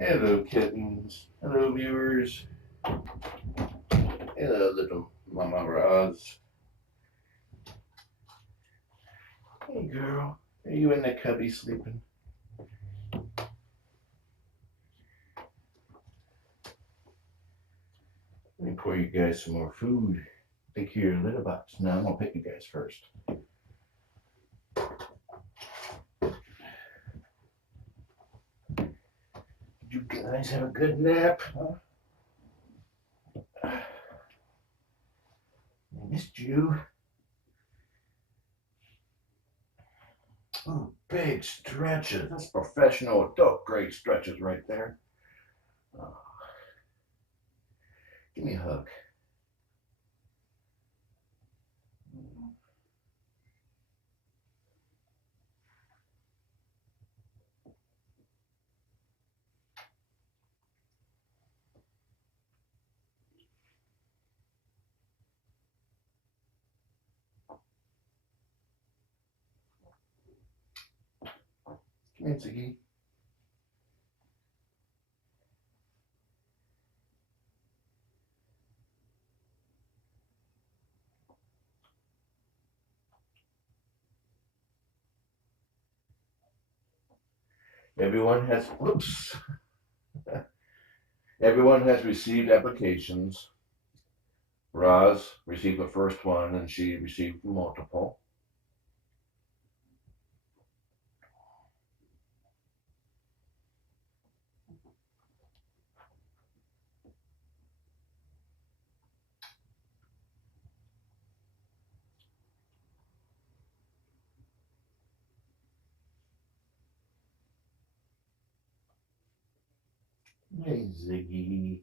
Hello, kittens. Hello, viewers. Hello, little Mama Roz. Hey, girl. Are you in the cubby sleeping? Let me pour you guys some more food. Take care of your litter box. Now I'm gonna pick you guys first. Did you guys have a good nap? Huh? I missed you. Oh, big stretches. That's professional adult grade stretches right there. Oh, give me a hug. Come here, Ziggy. Everyone has, whoops. Everyone has received applications. Roz received the first one and she received multiple. Hey, Ziggy.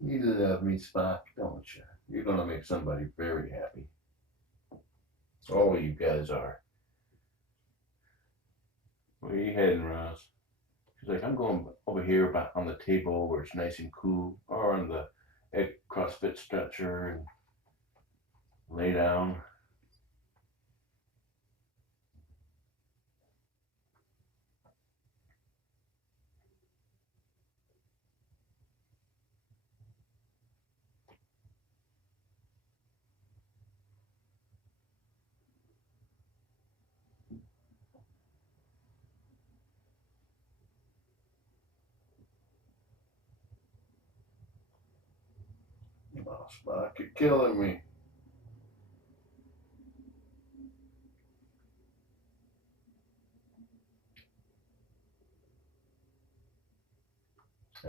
You love me, Spock, don't you? You're gonna make somebody very happy. All of you guys are. Where are you heading, Roz? She's like, I'm going over here on the table where it's nice and cool, or on the CrossFit stretcher and lay down. Oh, Spock, you're killing me.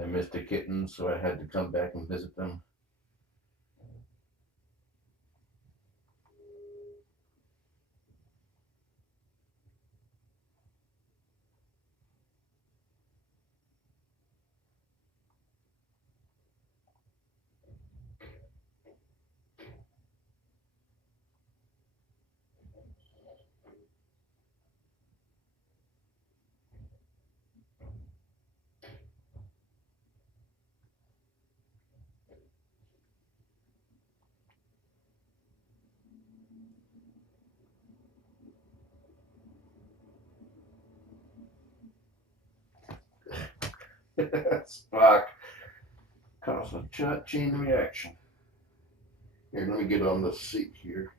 I missed the kittens, so I had to come back and visit them. Spock caused a chain reaction. Here, let me get on the seat here.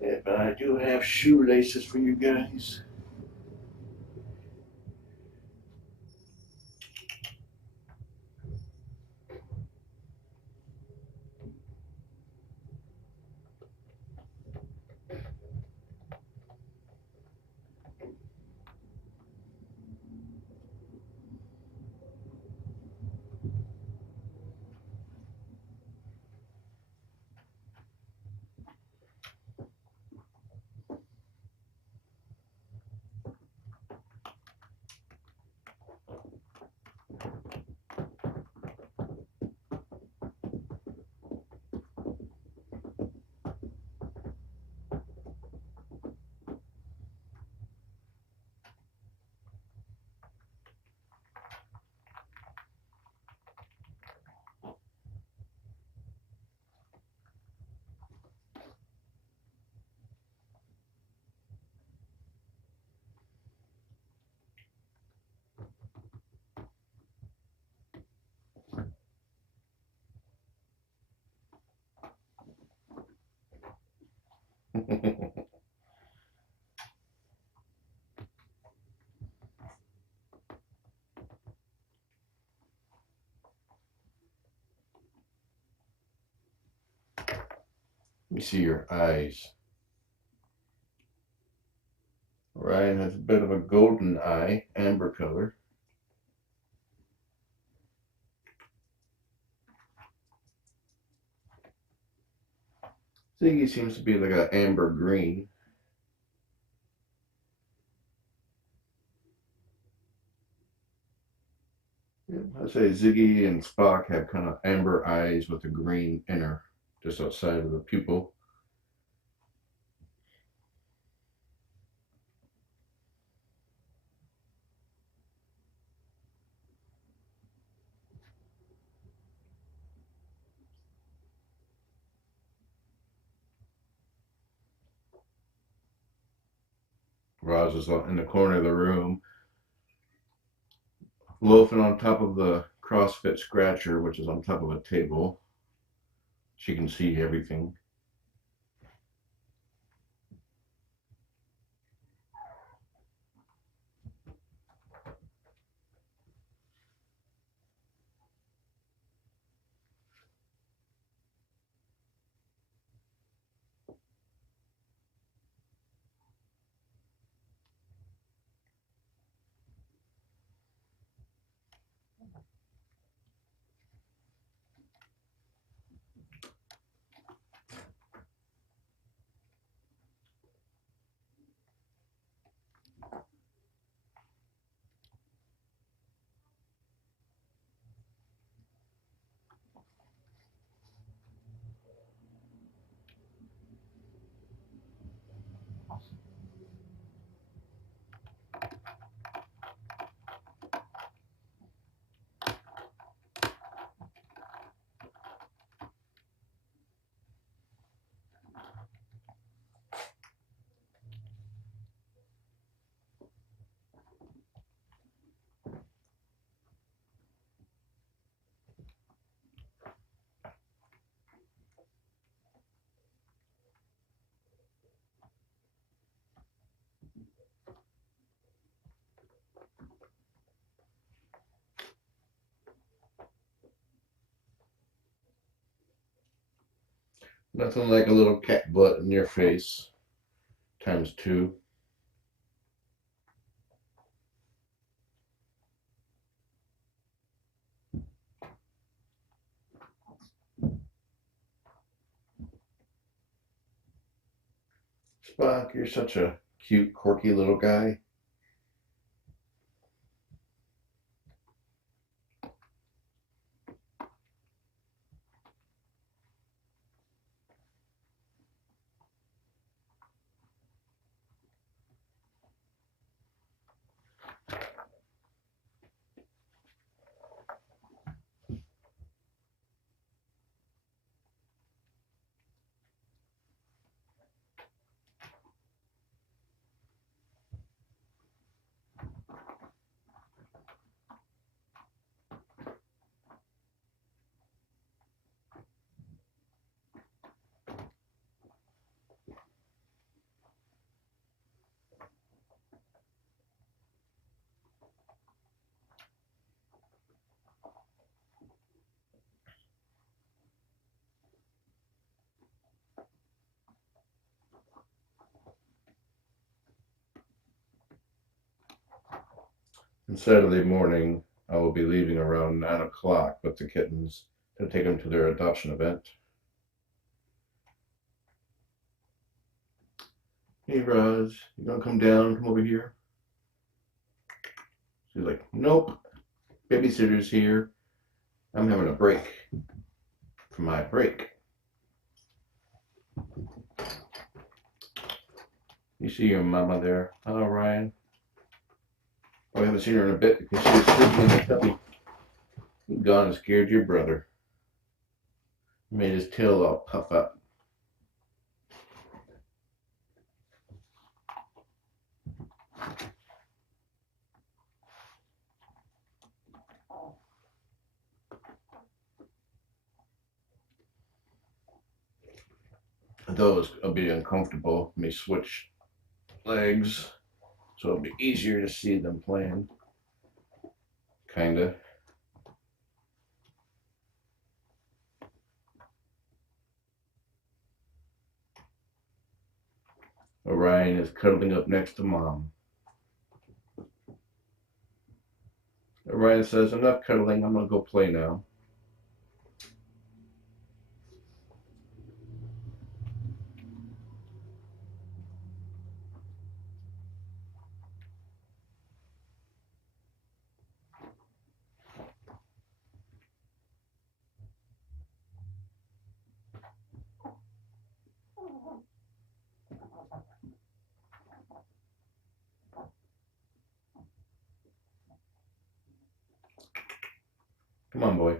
Yeah, but I do have shoelaces for you guys. Let me see your eyes. Orion has a bit of a golden eye, amber color. Ziggy seems to be like an amber green. Yeah, I'd say Ziggy and Spock have kind of amber eyes with a green inner just outside of the pupil. Roz is in the corner of the room, loafing on top of the CrossFit scratcher, which is on top of a table. She can see everything. Nothing like a little cat butt in your face, times two. Spock, you're such a cute, quirky little guy. And Saturday morning, I will be leaving around 9 o'clock with the kittens to take them to their adoption event. Hey, Roz, you gonna come down, come over here? She's like, nope, babysitter's here. I'm having a break for my break. You see your mama there. Hello, Ryan. Oh, I haven't seen her in a bit because she was sleeping in the cubby. You gone and scared your brother. Made his tail all puff up. Those will be uncomfortable. Let me switch legs so it'll be easier to see them playing. Kinda. Orion is cuddling up next to Mom. Orion says, enough cuddling, I'm gonna go play now. Come on, boy.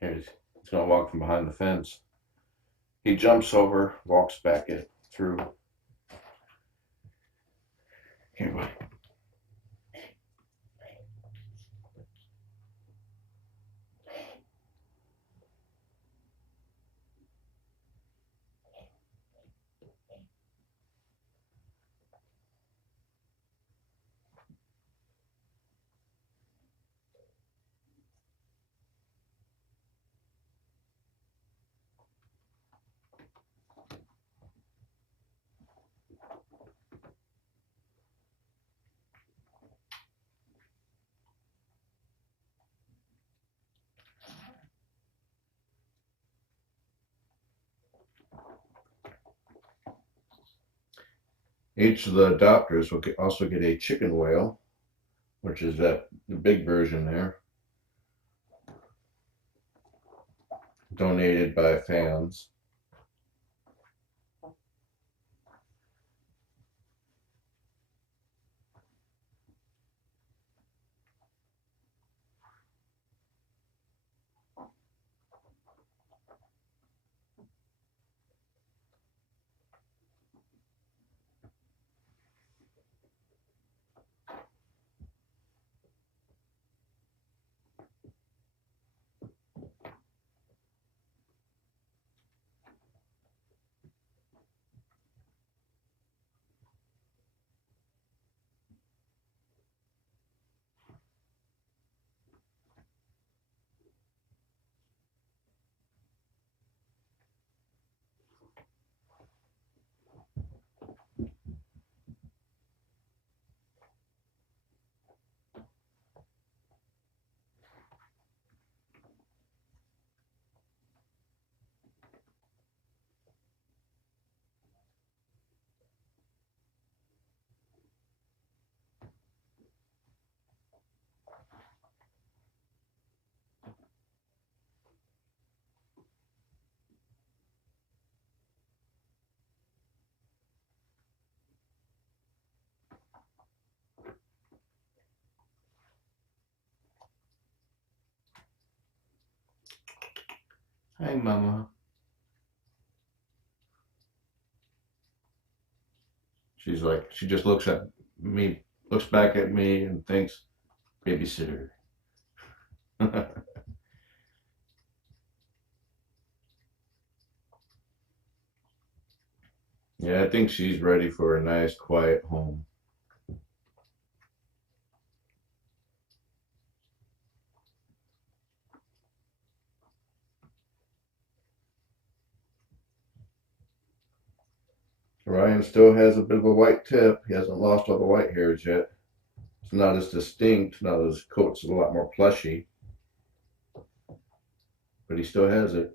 He's gonna walk from behind the fence. He jumps over, walks back it through. Here, boy. Each of the adopters will also get a chicken whale, which is the big version there, donated by fans. Hi, Mama. She's like, she just looks at me, looks back at me and thinks, babysitter. Yeah, I think she's ready for a nice, quiet home. Ryan still has a bit of a white tip. He hasn't lost all the white hairs yet. It's not as distinct, not as coat's a lot more plushy, but he still has it.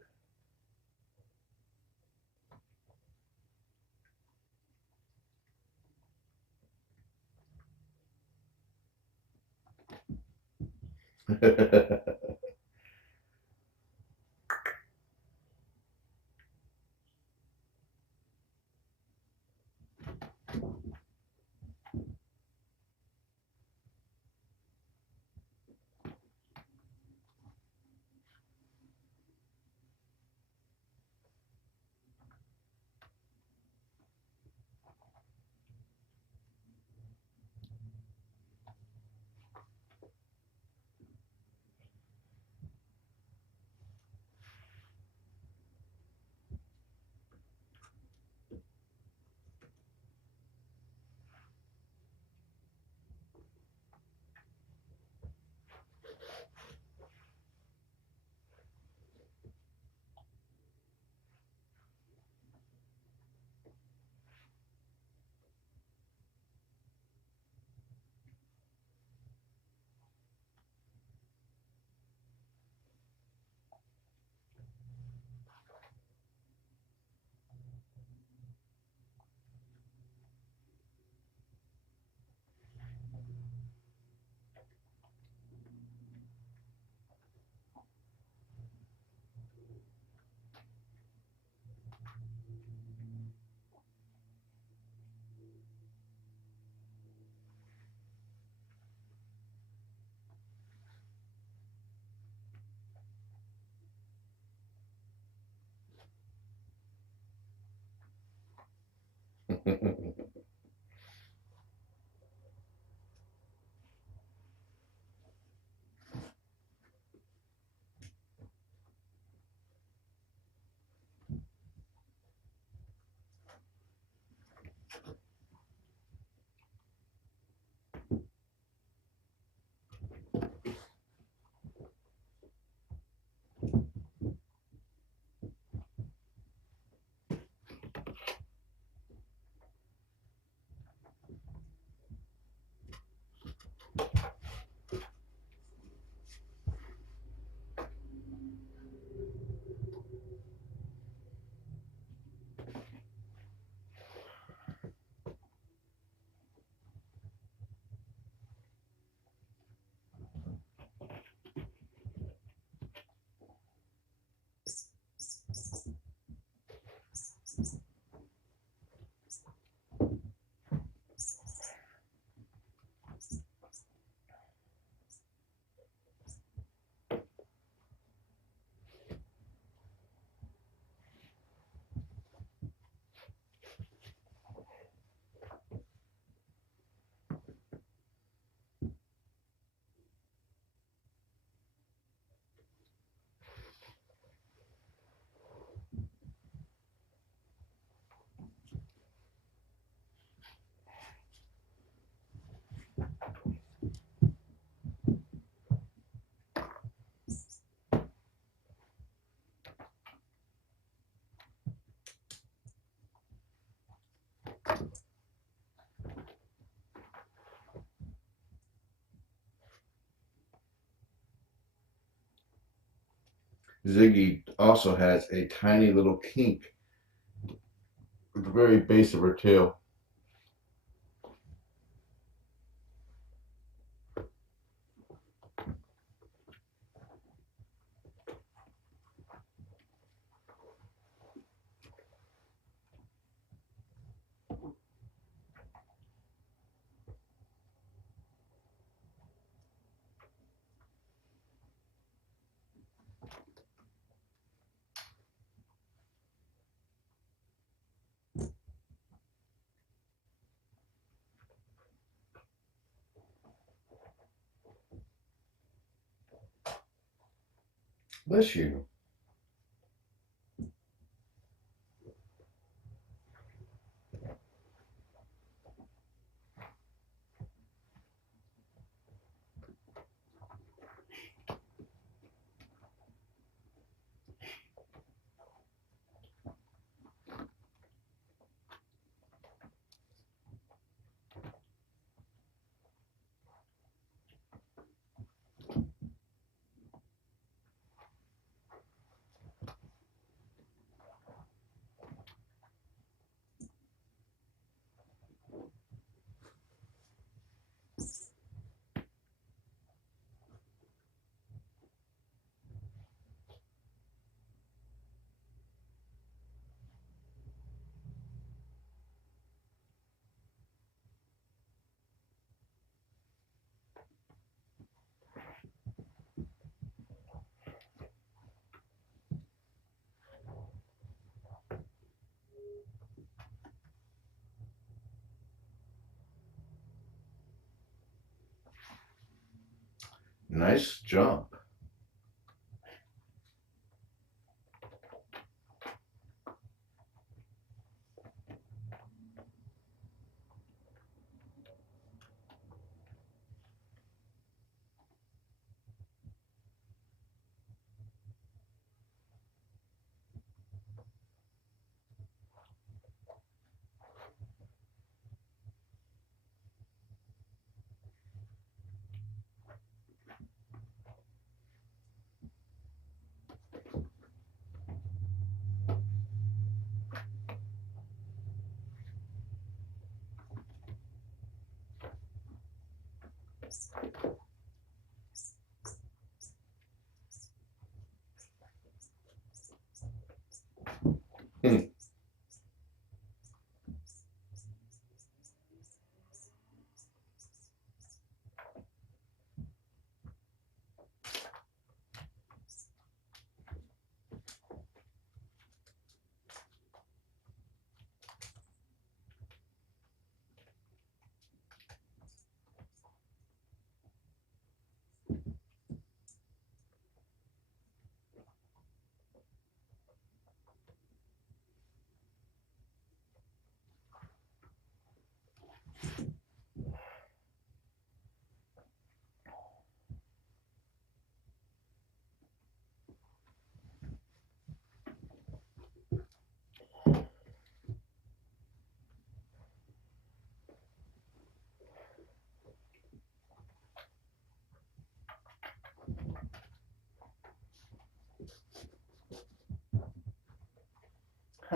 Ziggy also has a tiny little kink at the very base of her tail. Bless you. Nice jump.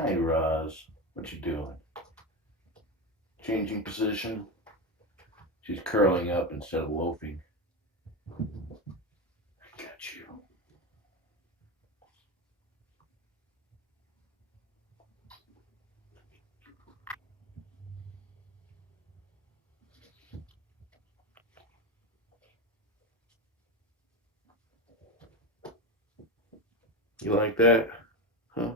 Hi, Roz. What you doing? Changing position? She's curling up instead of loafing. I got you. You like that? Huh?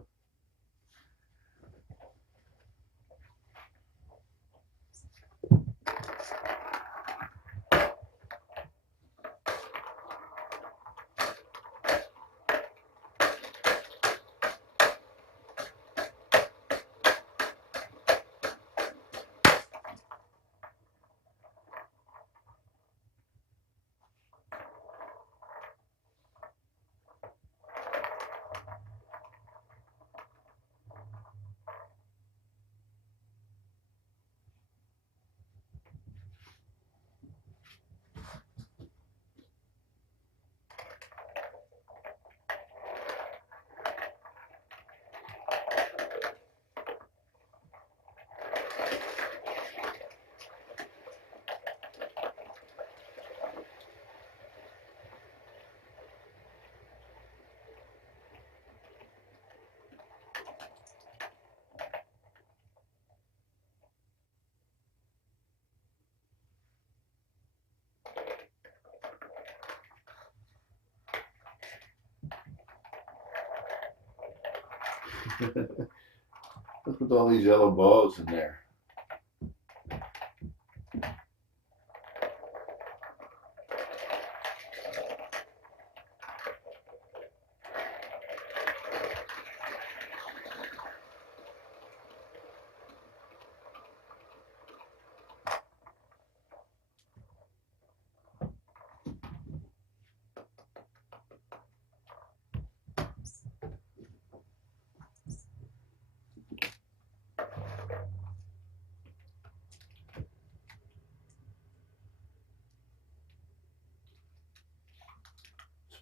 Look at all these yellow balls in there.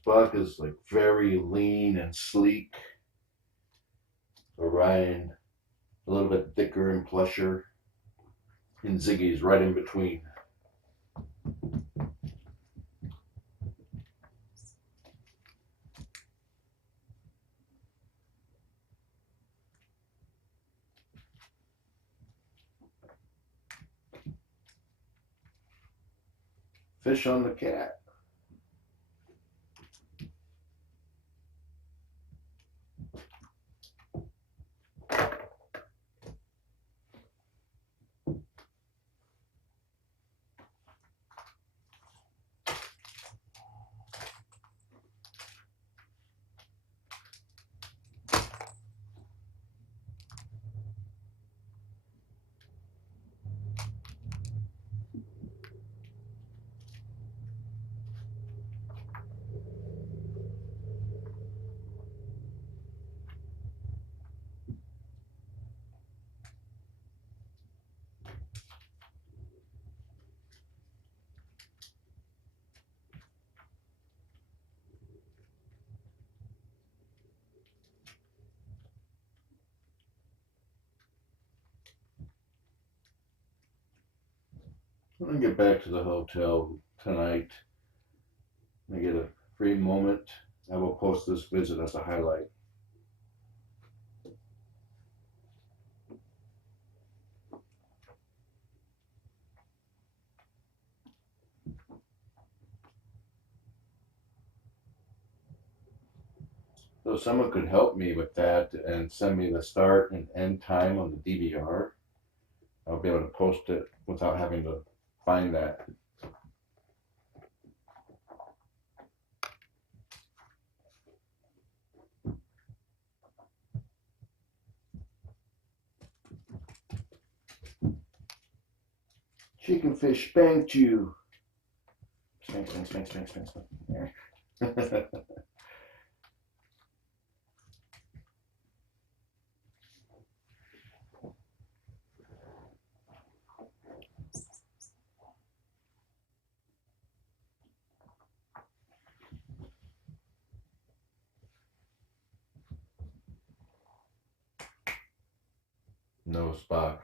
Spock is like very lean and sleek. Orion a little bit thicker and plusher. And Ziggy's right in between. Fish on the cat. When I get back to the hotel tonight, I get a free moment, I will post this visit as a highlight. So if someone could help me with that and send me the start and end time on the DVR, I'll be able to post it without having to find that. Chicken fish spanked you. Spank, spank, spank, spank, spank, spank. No, Spock.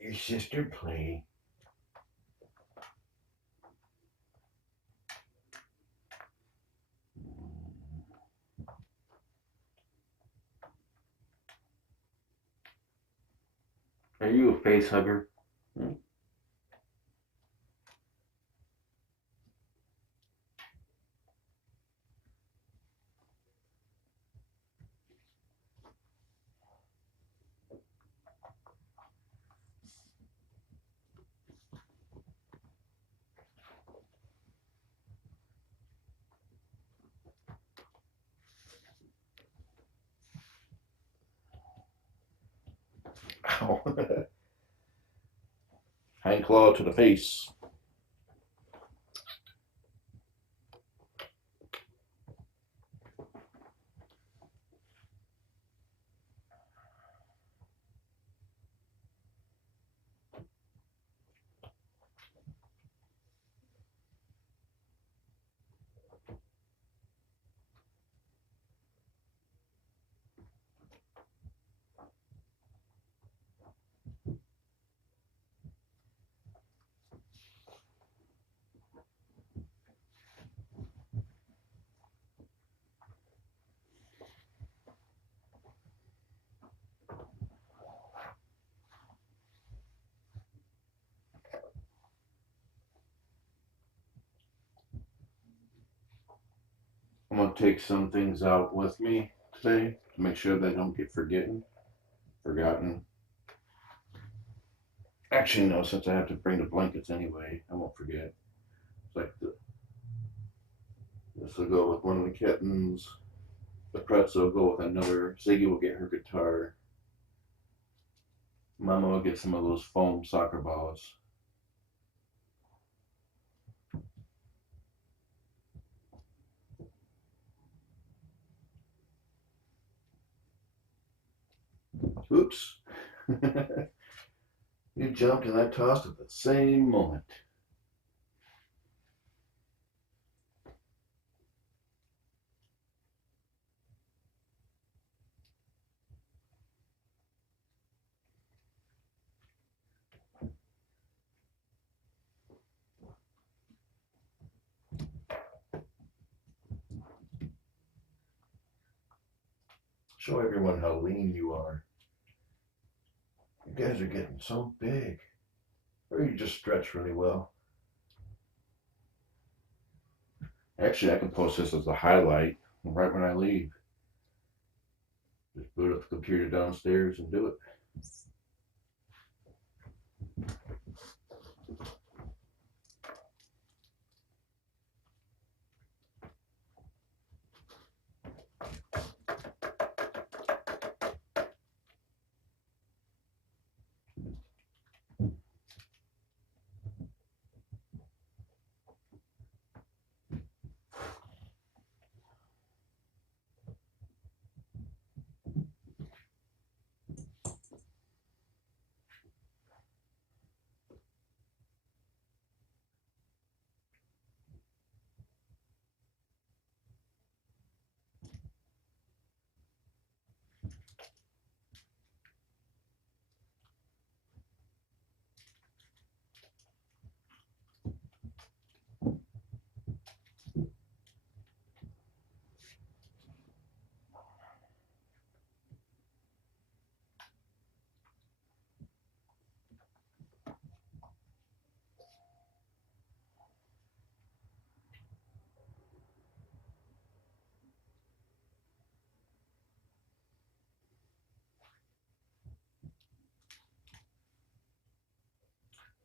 Your sister play. Are you a face hugger? Hmm? Ow. Hind claw to the face. I'm gonna take some things out with me today to make sure they don't get forgotten. Actually, no, since I have to bring the blankets anyway, I won't forget. It's like this will go with one of the kittens. The pretzel will go with another. Ziggy will get her guitar. Mama will get some of those foam soccer balls. Oops. You jumped and I tossed at the same moment. Show everyone how lean you are. You guys are getting so big. Or you just stretch really well. Actually, I can post this as a highlight right when I leave. Just boot up the computer downstairs and do it.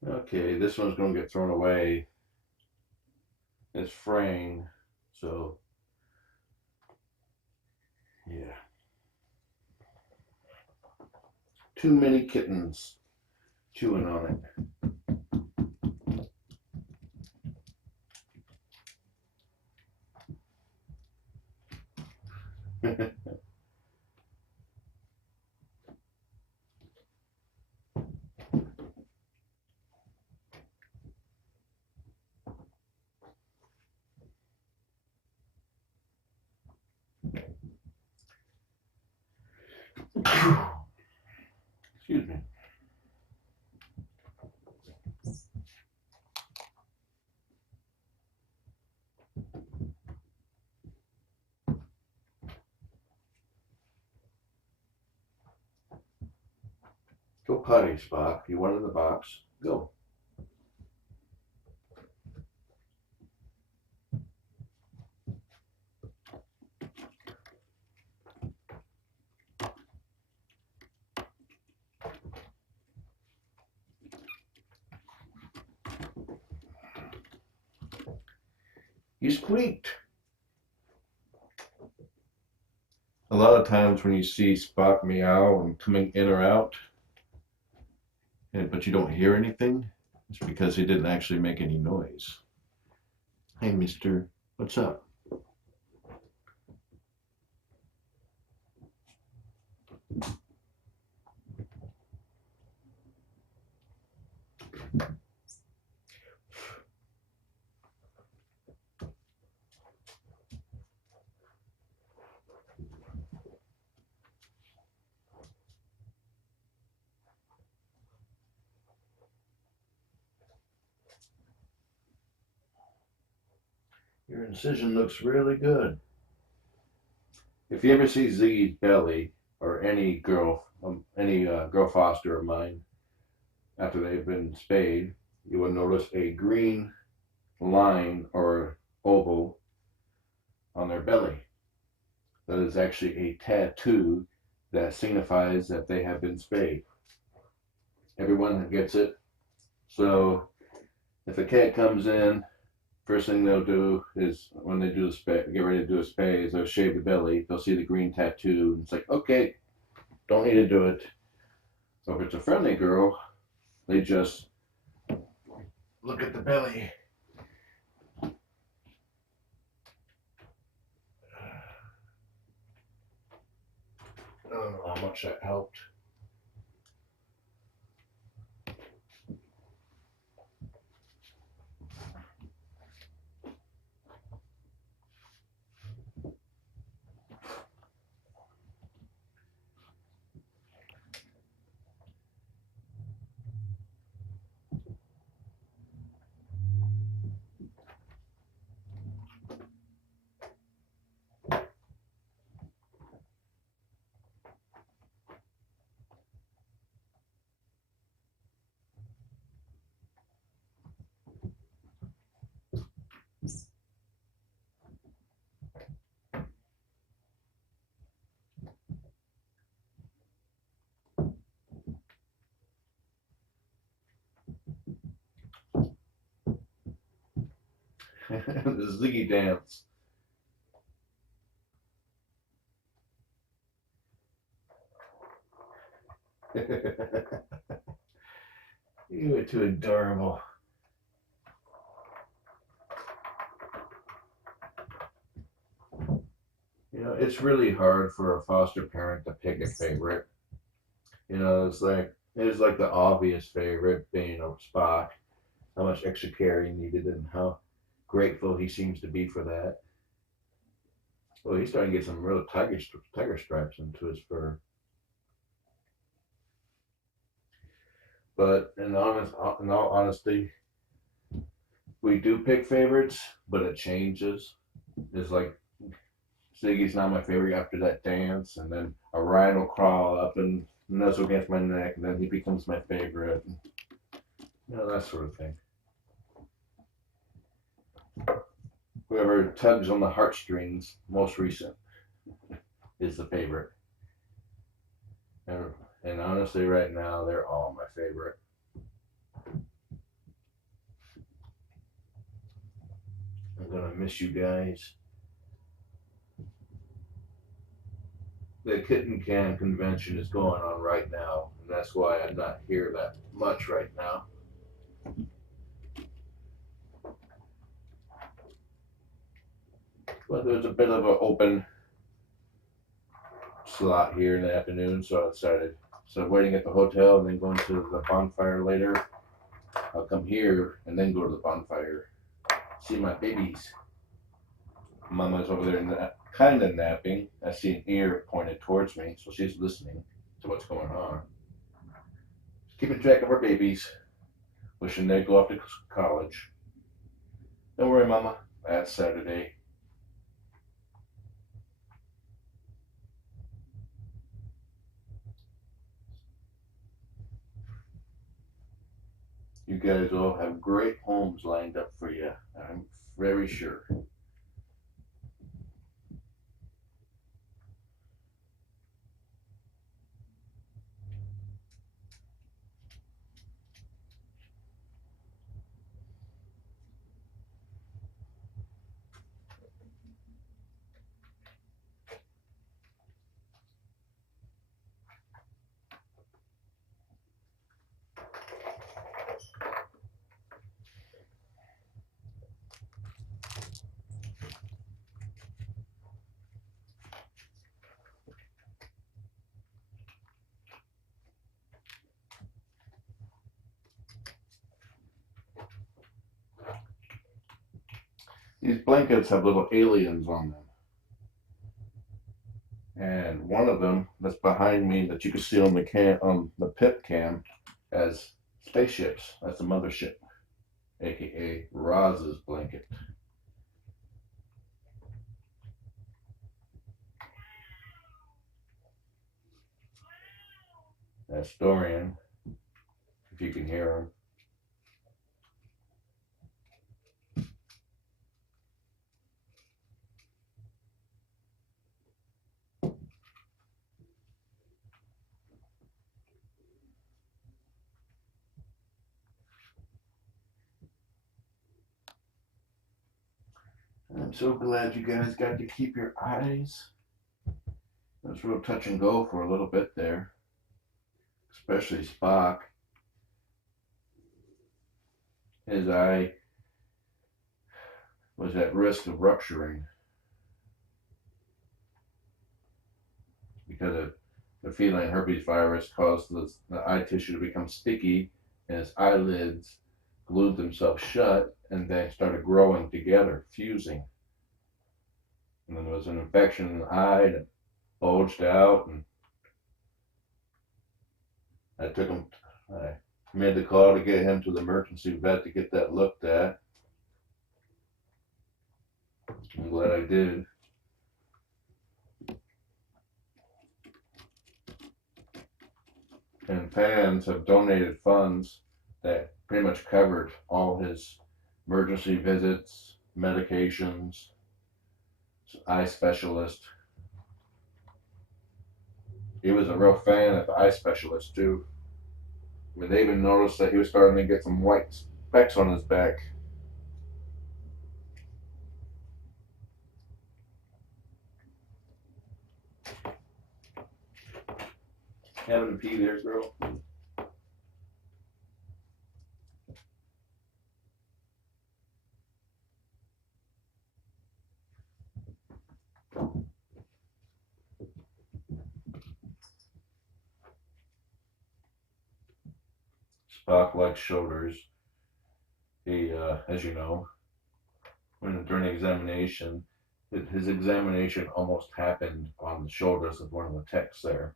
Okay, this one's going to get thrown away. It's fraying, so yeah. Too many kittens chewing on it. Excuse me. Go potty, Spock. You wanted the box. Go. You squeaked. A lot of times when you see Spock meow and coming in or out, but you don't hear anything, it's because he didn't actually make any noise. Hey, mister, what's up? Your incision looks really good. If you ever see Ziggy's belly, or any girl foster of mine, after they've been spayed, you will notice a green line or oval on their belly. That is actually a tattoo that signifies that they have been spayed. Everyone gets it. So if a cat comes in, first thing they'll do is when they do the spay, get ready to do a spay, is they'll shave the belly. They'll see the green tattoo, and it's like, okay, don't need to do it. So if it's a friendly girl, they just look at the belly. I don't know how much that helped. The Ziggy dance. You are too adorable. You know, it's really hard for a foster parent to pick a favorite. You know, it's like the obvious favorite being a Spock, how much extra care he needed and how grateful he seems to be for that. Well, he's starting to get some real tiger stripes into his fur. But in all honesty, we do pick favorites, but it changes. It's like Ziggy's not my favorite after that dance, and then Orion will crawl up and nuzzle against my neck, and then he becomes my favorite. And, you know, that sort of thing. Whoever tugs on the heartstrings most recent is the favorite. And, and honestly, right now, they're all my favorite. I'm gonna miss you guys. The Kitten Cam convention is going on right now, and that's why I'm not here that much right now. But there's a bit of an open slot here in the afternoon, so I decided, so waiting at the hotel and then going to the bonfire later, I'll come here and then go to the bonfire, see my babies. Mama's over there kind of napping. I see an ear pointed towards me, so she's listening to what's going on. Keeping track of her babies, wishing they'd go off to college. Don't worry, Mama, that's Saturday. You guys all have great homes lined up for you, I'm very sure. These blankets have little aliens on them. And one of them that's behind me that you can see on the pip cam has spaceships. That's the mothership, aka Roz's blanket. That's Dorian, if you can hear him. I'm so glad you guys got to keep your eyes. It was real touch and go for a little bit there, especially Spock. His eye was at risk of rupturing because of the feline herpes virus caused the eye tissue to become sticky, and his eyelids glued themselves shut and then started growing together, fusing. And then there was an infection in the eye and it bulged out, and I made the call to get him to the emergency vet to get that looked at. I'm glad I did. And fans have donated funds that pretty much covered all his emergency visits, medications, eye specialist. He was a real fan of the eye specialist too. I mean, they even noticed that he was starting to get some white specks on his back. Having a pee there, girl. Spock likes shoulders. He, as you know, during the examination, his examination almost happened on the shoulders of one of the techs there.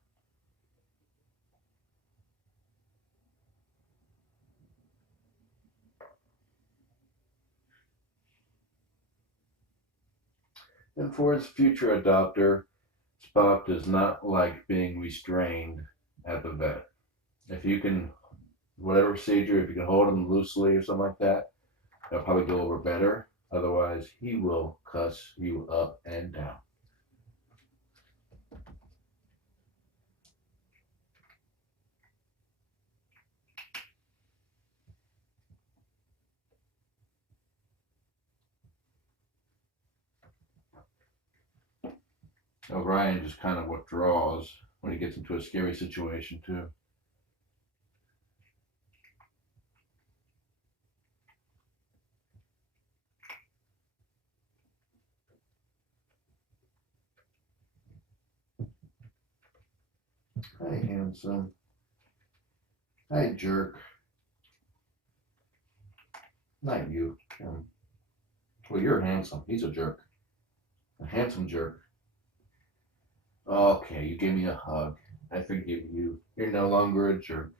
And for his future adopter, Spock does not like being restrained at the vet. If you can, whatever procedure, if you can hold him loosely or something like that, that'll probably go over better. Otherwise, he will cuss you up and down. Orion just kind of withdraws when he gets into a scary situation too. Hi, handsome. Hi, jerk. Not you. Well, you're handsome. He's a jerk. A handsome jerk. Okay, you gave me a hug. I forgive you. You're no longer a jerk.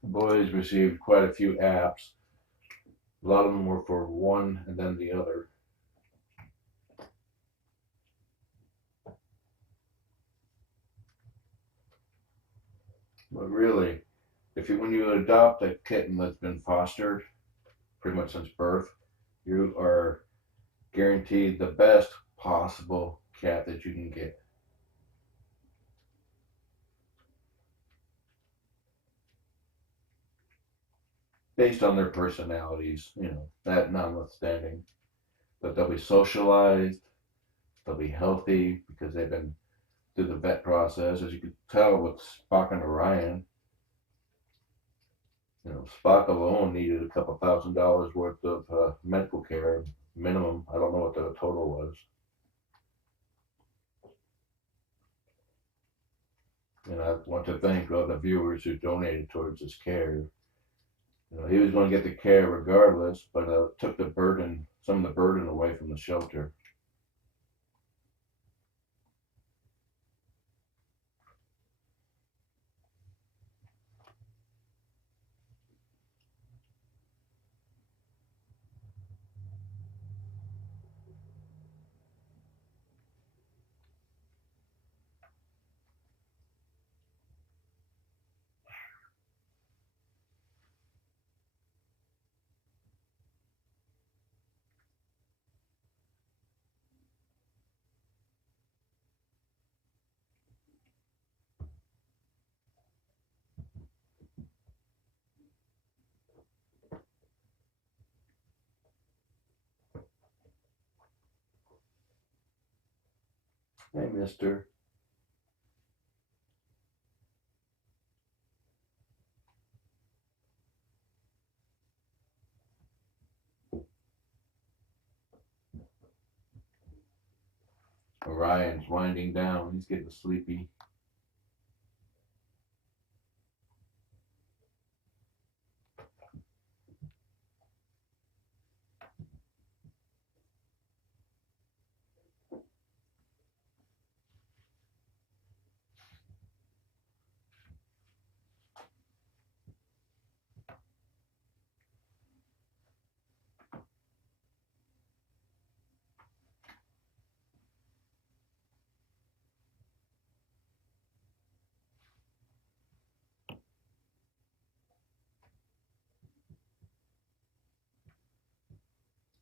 The boys received quite a few apps. A lot of them were for one and then the other. But really, when you adopt a kitten that's been fostered pretty much since birth, you are guaranteed the best possible cat that you can get. Based on their personalities, that notwithstanding. But they'll be socialized, they'll be healthy because they've been through the vet process. As you can tell with Spock and Orion, Spock alone needed a couple $1,000s worth of medical care minimum. I don't know what the total was. And I want to thank all the viewers who donated towards his care. He was going to get the care regardless, but took some of the burden away from the shelter. Hey, mister. Orion's winding down. He's getting sleepy.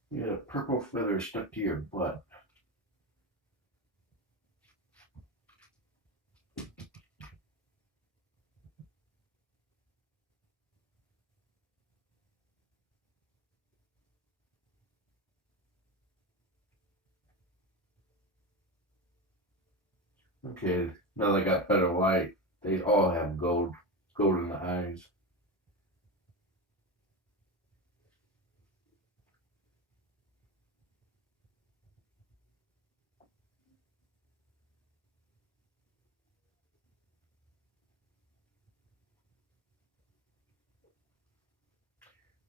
You got a purple feather stuck to your butt. Okay, now they got better light. They all have gold in the eyes.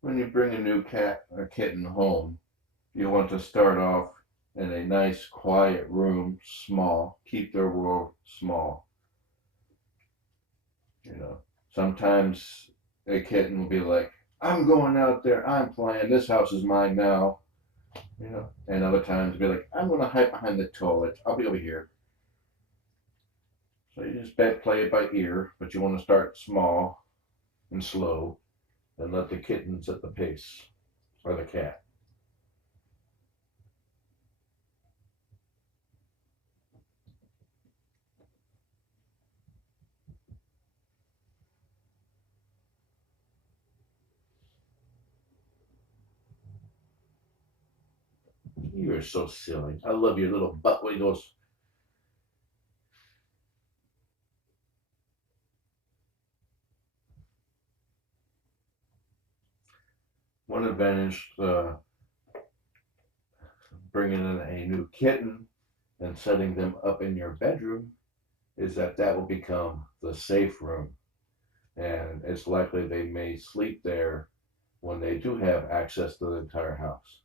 When you bring a new cat or kitten home, you want to start off in a nice quiet room, small. Keep their world small. You know, sometimes a kitten will be like, I'm going out there, I'm playing, this house is mine now. You know, and other times be like, I'm going to hide behind the toilet, I'll be over here. So you just play it by ear, but you want to start small and slow and let the kitten set the pace, or the cat. You are so silly. I love your little butt wiggles. One advantage bringing in a new kitten and setting them up in your bedroom is that that will become the safe room. And it's likely they may sleep there when they do have access to the entire house.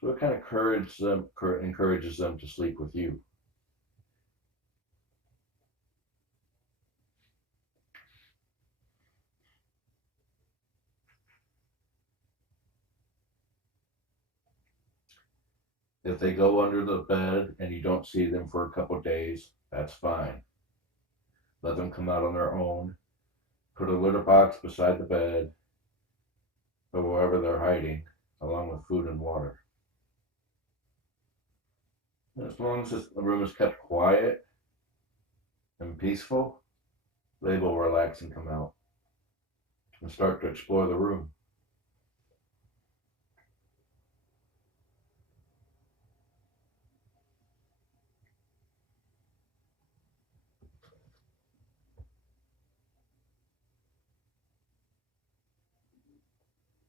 So it kind of encourages them to sleep with you. If they go under the bed and you don't see them for a couple of days, that's fine. Let them come out on their own. Put a litter box beside the bed or wherever they're hiding, along with food and water. As long as the room is kept quiet and peaceful, they will relax and come out and start to explore the room.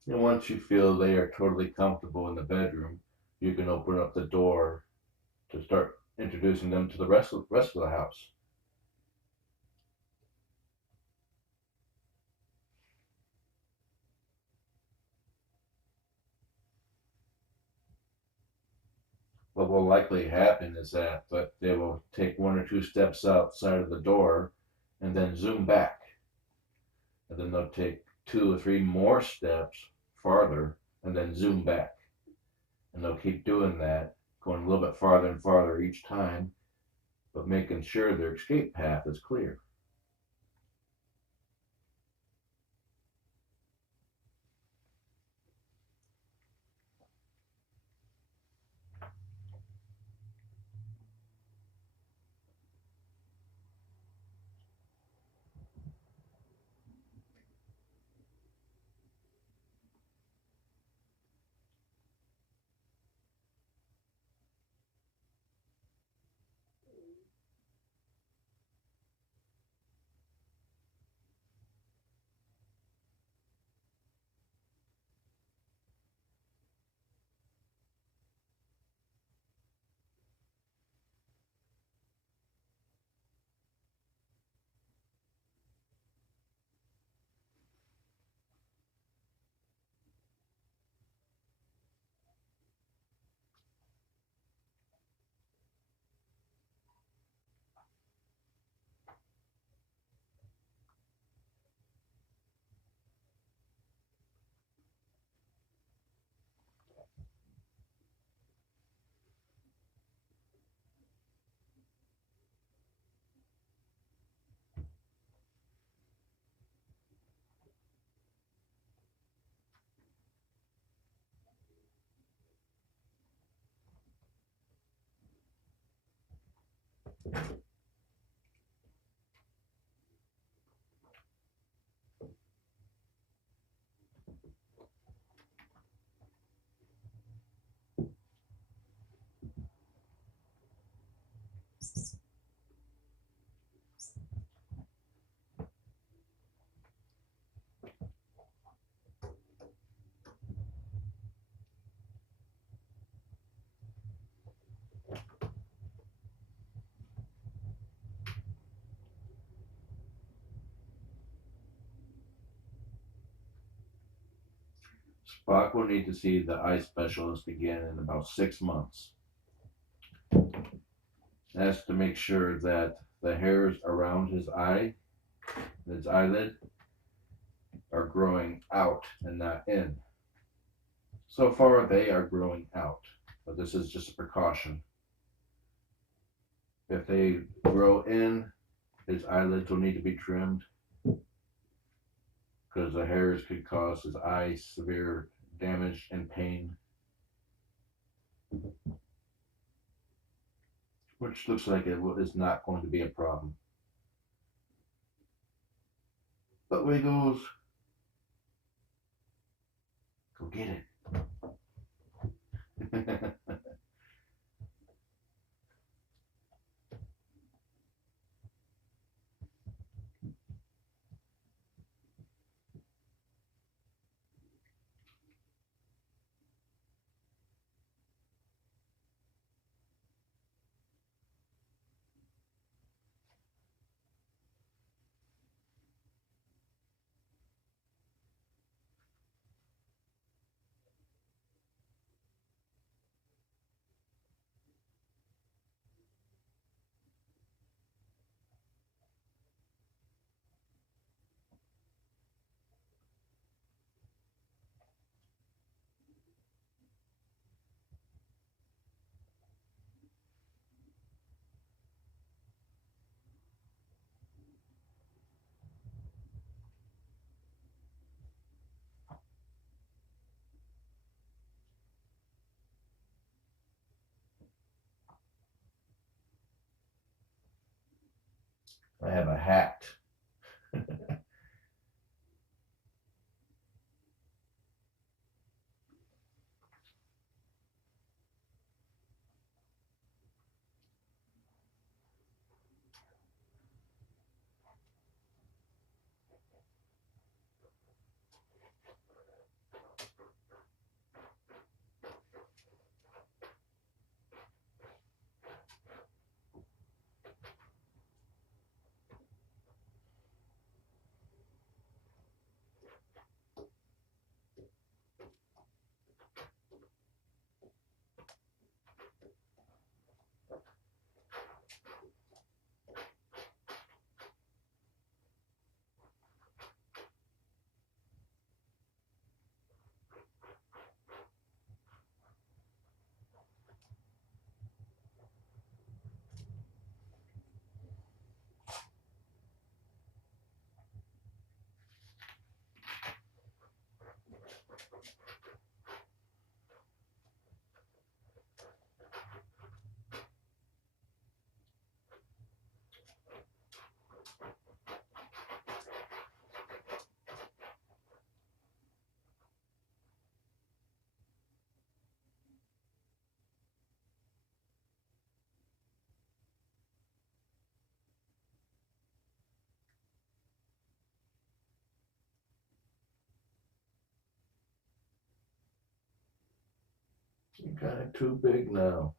And once you feel they are totally comfortable in the bedroom, you can open up the door to start introducing them to the rest of the house. What will likely happen is that they will take one or two steps outside of the door and then zoom back. And then they'll take two or three more steps farther and then zoom back. And they'll keep doing that, going a little bit farther and farther each time, but making sure their escape path is clear. Spock will need to see the eye specialist again in about 6 months. That's to make sure that the hairs around his eyelid, are growing out and not in. So far, they are growing out, but this is just a precaution. If they grow in, his eyelids will need to be trimmed because the hairs could cause his eyes severe damage and pain, which looks like it is not going to be a problem. But way goes, go get it. I have a hat. You're kind of too big now.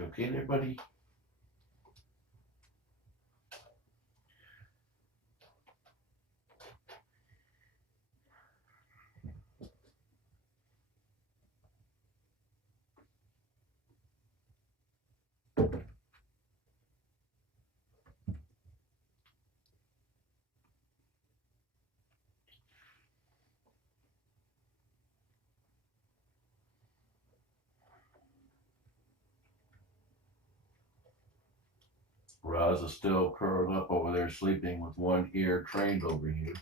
You okay there, buddy? Roz is still curled up over there sleeping with one ear trained over here.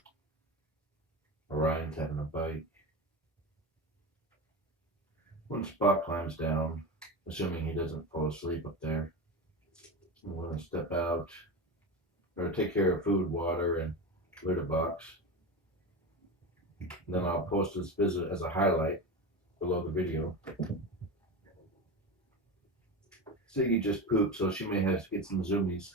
Orion's having a bite. When Spock climbs down, assuming he doesn't fall asleep up there, I'm going to step out, or take care of food, water, and litter box. And then I'll post this visit as a highlight below the video. Ziggy just pooped, so she may have to get some zoomies.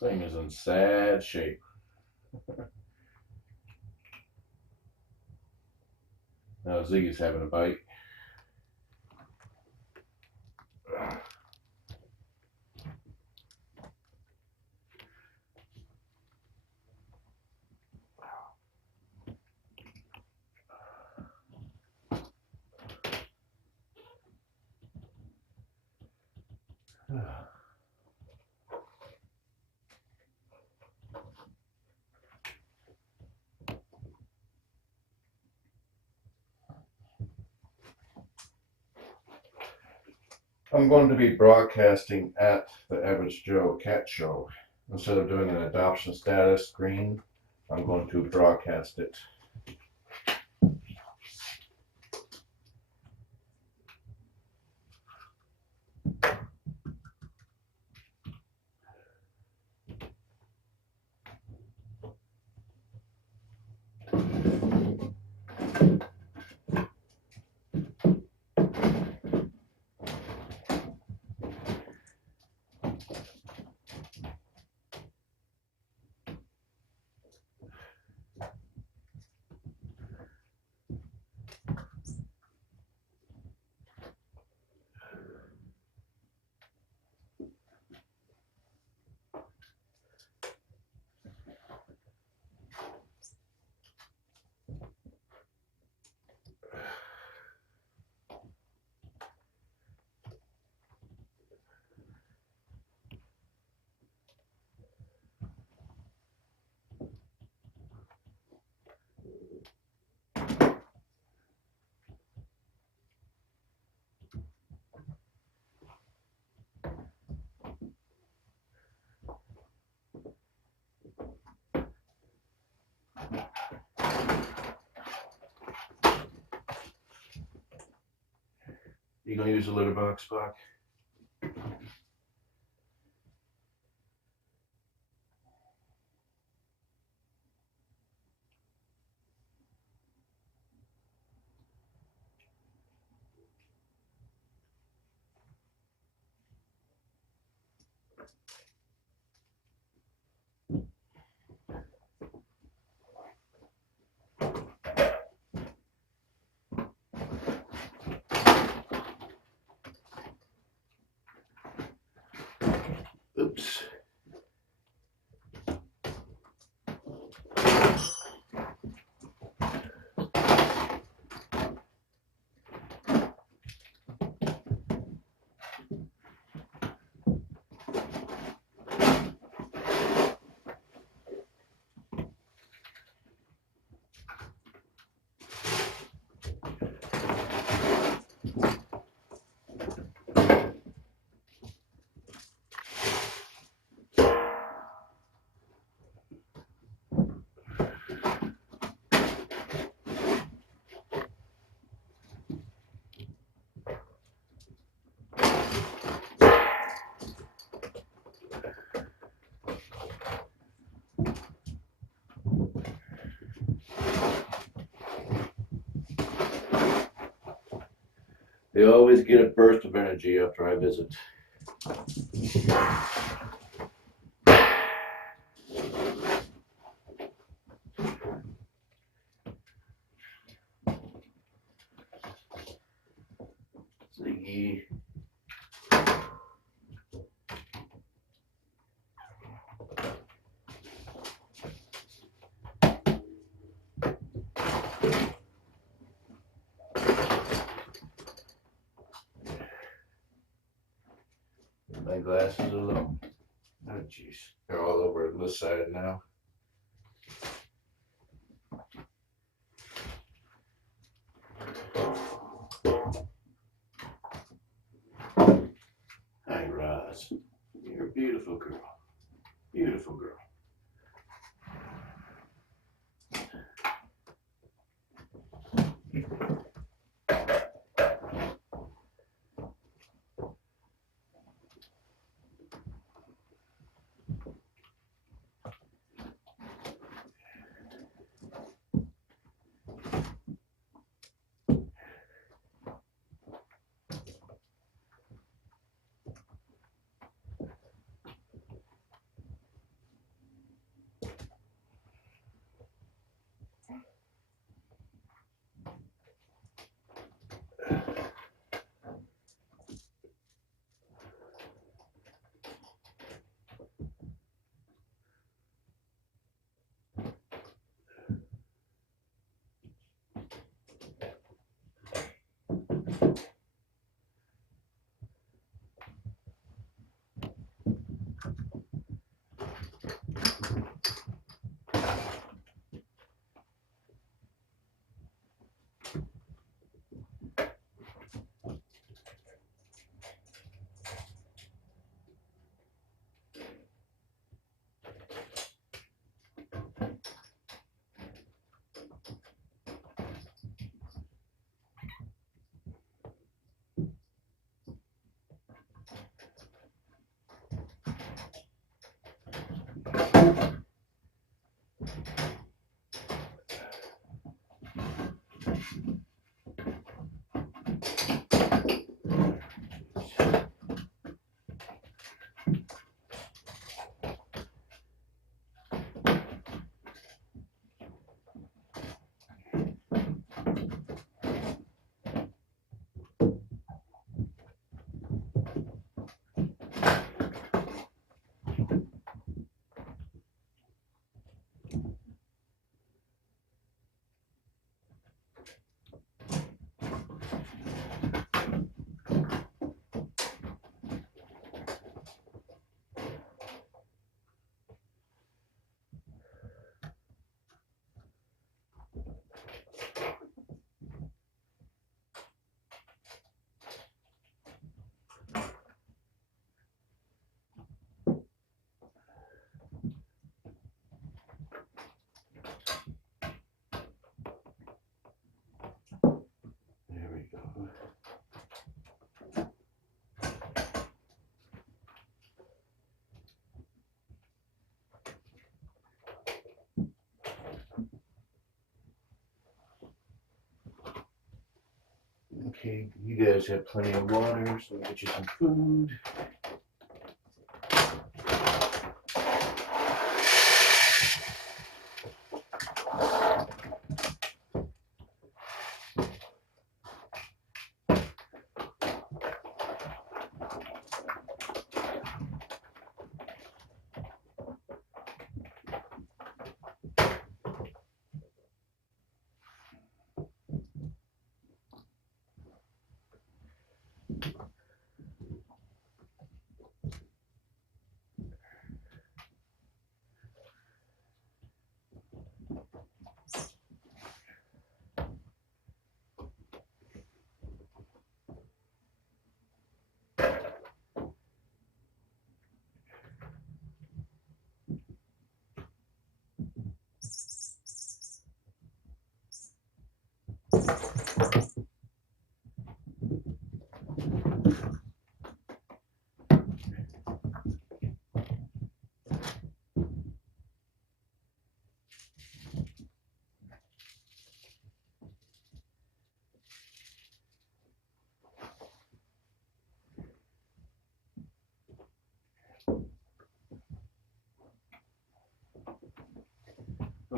Thing is in sad shape. Now Ziggy's having a bite. I'm going to be broadcasting at the Average Joe Cat Show. Instead of doing an adoption status screen, I'm going to broadcast it. You gonna use a litter box, Spock? They always get a burst of energy after I visit. Ziggy. My glasses alone. Oh jeez, they're all over this side now. Hi, Roz. You're a beautiful girl. Beautiful girl. There we go. Okay, you guys have plenty of water, so we'll get you some food.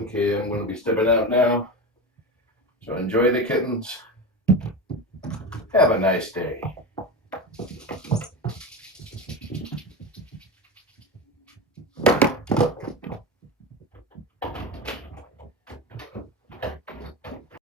Okay, I'm going to be stepping out now. So enjoy the kittens. Have a nice day.